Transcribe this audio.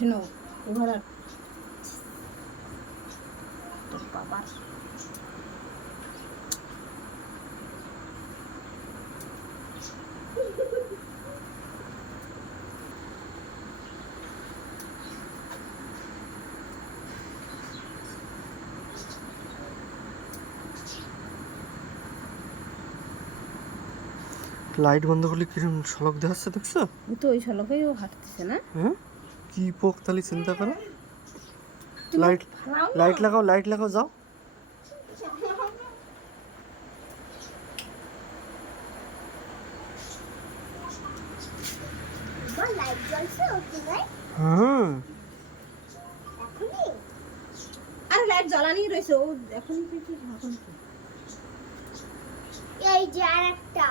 শোনো ঘর তোর বাবার লাইট বন্ধ করলে কিরম ঝলক দেখাচ্ছে দেখছো? তো ওই ঝলকেই ও হাঁটতেছে না। হ্যাঁ কি পোক তাহলে চিন্তা করো। তুমি লাইট ফালাও না। লাইট লাগাও যাও। লাইট জ্বলছে ওকে ভাই হ্যাঁ এখনই আর লাইট জ্বালানি রয়েছে ও এখন কি এখন কি এই যে আরেকটা